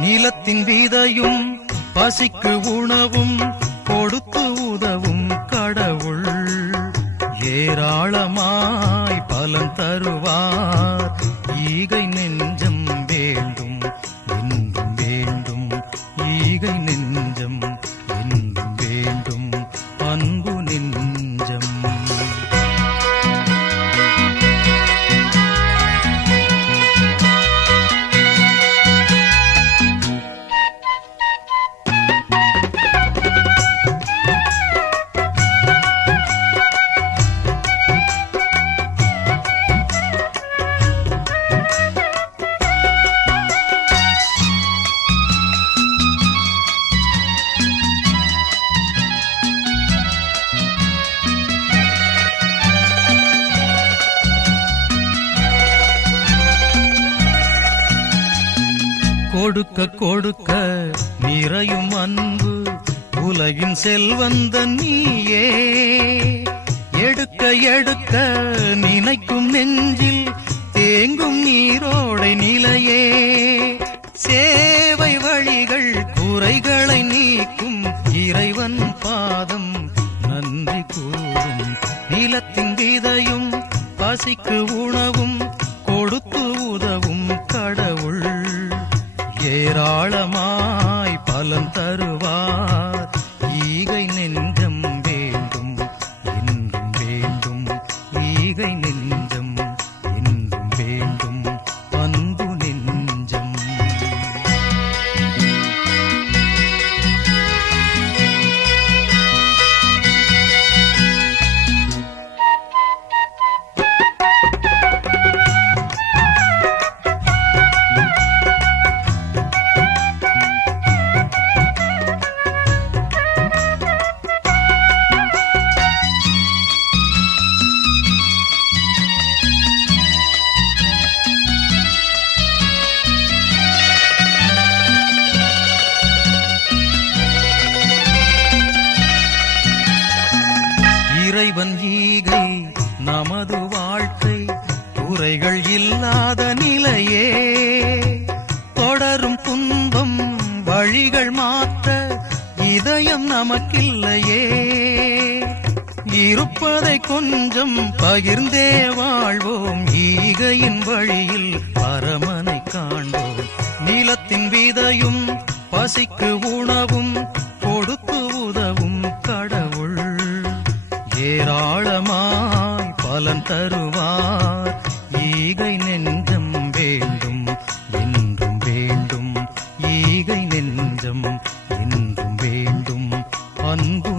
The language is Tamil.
நிலத்தின் விதையும் பசிக்கு உணவும் கொடுத்து உதவும் கடவுள் ஏராளமாய் பலன் தருவார். ஈகை நெஞ்சம் வேண்டும் என்றும் வேண்டும், ஈகை நெஞ்சம் என்றும் வேண்டும், அன்பு நெஞ்சம். கொடுக்க கொடுக்க நிறையும் அன்பு உலகின் செல்வந்த நீயே. எடுக்க எடுக்க நினைக்கும் நெஞ்சில் தேங்கும் நீரோடை நிலையே. சேவை வழிகள் குறைகளை நீக்கும் இறைவன் பாதம் நன்றி கூறும். நிலத்தின் விதையும் பசிக்கு உணவும் கொடுத்து உதவும் கடவுள் ஏராளமாய் பலன் தருவார். ஈகை நெஞ்சம் வேண்டும் என்றும் வேண்டும், ஈகை நெஞ்சம் என்றும் வேண்டும், அன்பு நெஞ்சம். இறைவன் ஈகை நமது வாழ்க்கை குறைகள் இல்லாத நிலையே. தொடரும் துன்பம் வழிகள் மாற்ற இதயம் நமக்கில்லையே. இருப்பதை கொஞ்சம் பகிர்ந்தே வாழ்வோம், ஈகையின் வழியில் பரமனை காண்போம். நிலத்தின் விதையும் பசிக்கு உணவும் கொடுத்து உதவும் கடவுள் ஏராளமாய் பலன் தருவார். ஈகை நெஞ்சம் வேண்டும் என்றும் வேண்டும், ஈகை நெஞ்சம் என்றும் வேண்டும், அன்பு